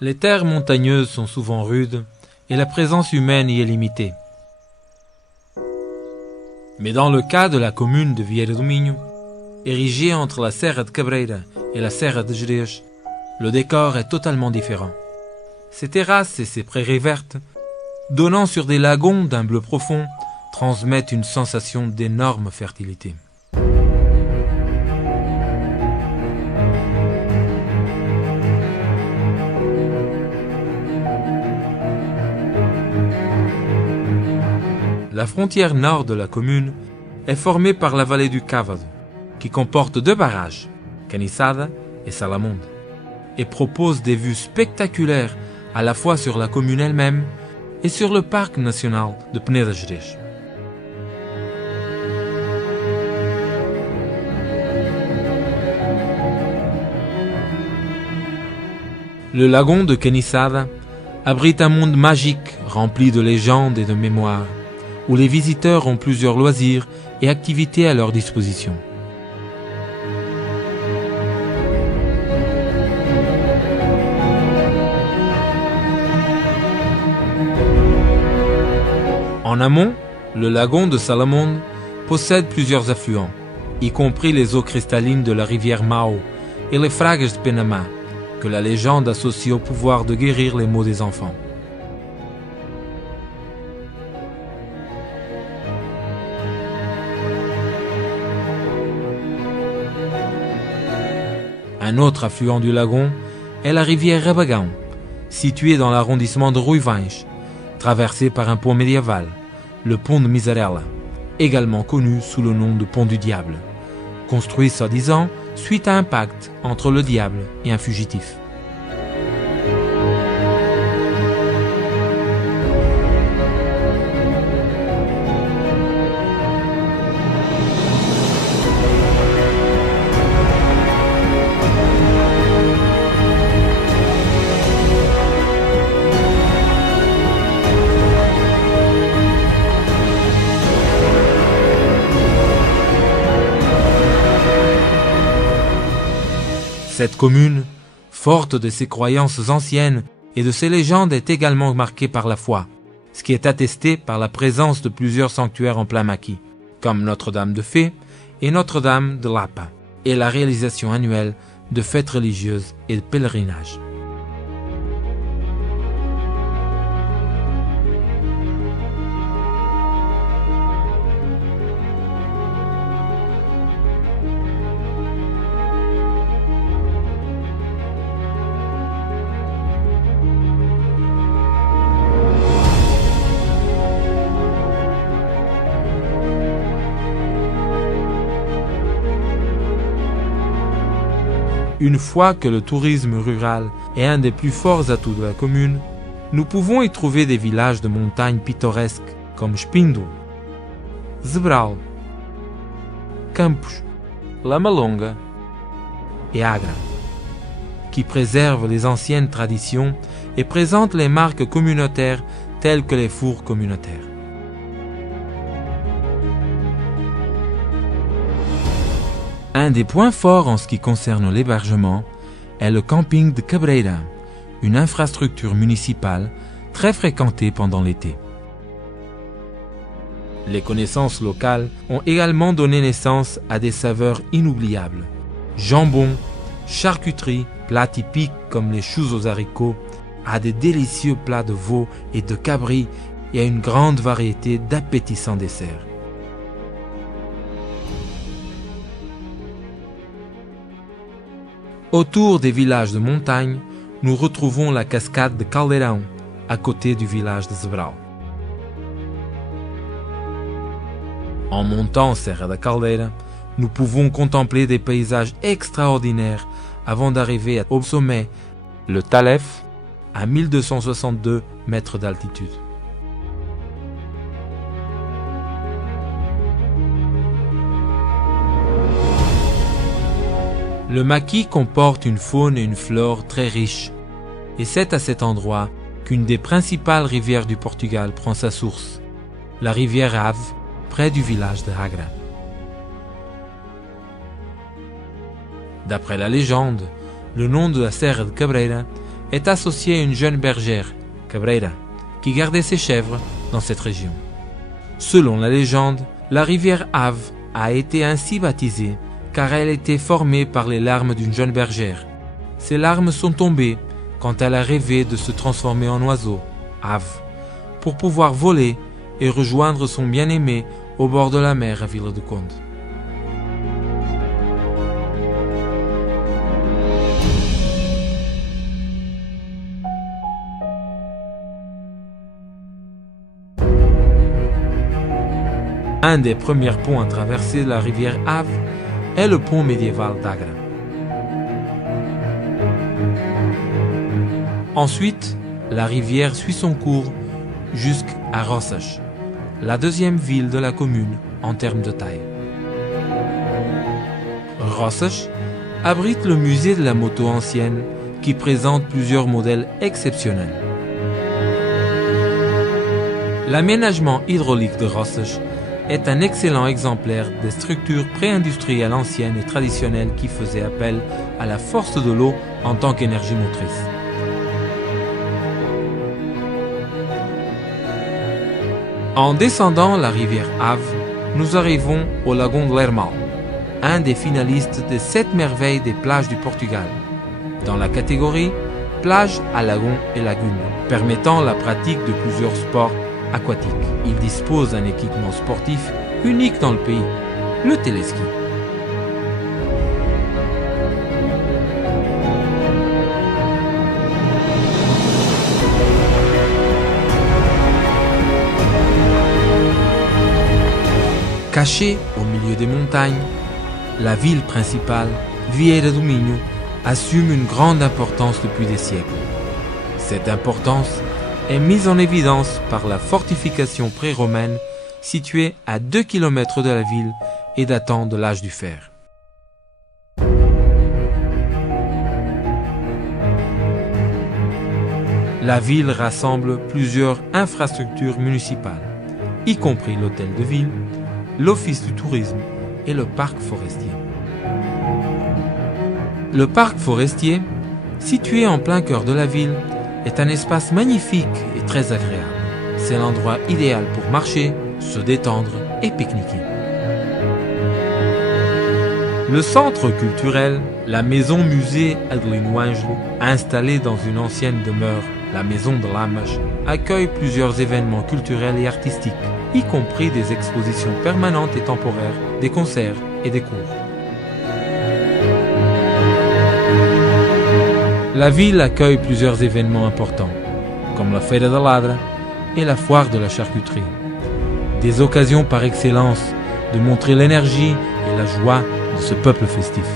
Les terres montagneuses sont souvent rudes et la présence humaine y est limitée. Mais dans le cas de la commune de Vieira do Minho, érigée entre la Serra de Cabreira et la Serra de Gerês, le décor est totalement différent. Ses terrasses et ses prairies vertes, donnant sur des lagons d'un bleu profond, transmettent une sensation d'énorme fertilité. La frontière nord de la commune est formée par la vallée du Cávado, qui comporte 2 barrages, Caniçada et Salamonde, et propose des vues spectaculaires à la fois sur la commune elle-même et sur le parc national de Peneda Gerês. Le lagon de Caniçada abrite un monde magique rempli de légendes et de mémoires, où les visiteurs ont plusieurs loisirs et activités à leur disposition. En amont, le lagon de Salamonde possède plusieurs affluents, y compris les eaux cristallines de la rivière Mao et les Fragas de Penamá, que la légende associe au pouvoir de guérir les maux des enfants. Un autre affluent du lagon est la rivière Rabagão, située dans l'arrondissement de Ruivães, traversée par un pont médiéval, le pont de Miserela, également connu sous le nom de pont du diable, construit soi-disant suite à un pacte entre le diable et un fugitif. Cette commune, forte de ses croyances anciennes et de ses légendes, est également marquée par la foi, ce qui est attesté par la présence de plusieurs sanctuaires en plein maquis, comme Notre-Dame de Fé et Notre-Dame de Lapa, et la réalisation annuelle de fêtes religieuses et de pèlerinages. Une fois que le tourisme rural est un des plus forts atouts de la commune, nous pouvons y trouver des villages de montagne pittoresques comme Espindo, Zebral, Campos, Lamalonga et Agra, qui préservent les anciennes traditions et présentent les marques communautaires telles que les fours communautaires. Un des points forts en ce qui concerne l'hébergement est le camping de Cabreira, une infrastructure municipale très fréquentée pendant l'été. Les connaissances locales ont également donné naissance à des saveurs inoubliables. Jambon, charcuterie, plats typiques comme les choux aux haricots, à des délicieux plats de veau et de cabri et à une grande variété d'appétissants desserts. Autour des villages de montagne, nous retrouvons la cascade de Caldeirão, à côté du village de Zebral. En montant Serra da Caldeira, nous pouvons contempler des paysages extraordinaires avant d'arriver au sommet, le Talef, à 1262 mètres d'altitude. Le maquis comporte une faune et une flore très riches, et c'est à cet endroit qu'une des principales rivières du Portugal prend sa source, la rivière Ave, près du village de Agra. D'après la légende, le nom de la Serra de Cabreira est associée à une jeune bergère, Cabreira, qui gardait ses chèvres dans cette région. Selon la légende, la rivière Ave a été ainsi baptisée car elle était formée par les larmes d'une jeune bergère. Ces larmes sont tombées quand elle a rêvé de se transformer en oiseau, Ave, pour pouvoir voler et rejoindre son bien-aimé au bord de la mer à Vila do Conde. Un des premiers ponts à traverser la rivière Ave est le pont médiéval d'Agra. Ensuite, la rivière suit son cours jusqu'à Roças, la deuxième ville de la commune en termes de taille. Roças abrite le musée de la moto ancienne qui présente plusieurs modèles exceptionnels. L'aménagement hydraulique de Roças est un excellent exemplaire des structures pré-industrielles anciennes et traditionnelles qui faisaient appel à la force de l'eau en tant qu'énergie motrice. En descendant la rivière Ave, nous arrivons au lagon de Lermal, un des finalistes des 7 merveilles des plages du Portugal, dans la catégorie plage à lagon et lagune, permettant la pratique de plusieurs sports aquatique. Il dispose d'un équipement sportif unique dans le pays, le téléski. Cachée au milieu des montagnes, la ville principale, Vieira do Minho, assume une grande importance depuis des siècles. Cette importance est mise en évidence par la fortification pré-romaine située à 2 km de la ville et datant de l'âge du fer. La ville rassemble plusieurs infrastructures municipales, y compris l'hôtel de ville, l'office du tourisme et le parc forestier. Le parc forestier, situé en plein cœur de la ville, est un espace magnifique et très agréable. C'est l'endroit idéal pour marcher, se détendre et pique-niquer. Le centre culturel, la maison-musée Adelino Ângelo, installée dans une ancienne demeure, la maison de Lamas, accueille plusieurs événements culturels et artistiques, y compris des expositions permanentes et temporaires, des concerts et des cours. La ville accueille plusieurs événements importants, comme la Feira da Ladra et la foire de la charcuterie. Des occasions par excellence de montrer l'énergie et la joie de ce peuple festif.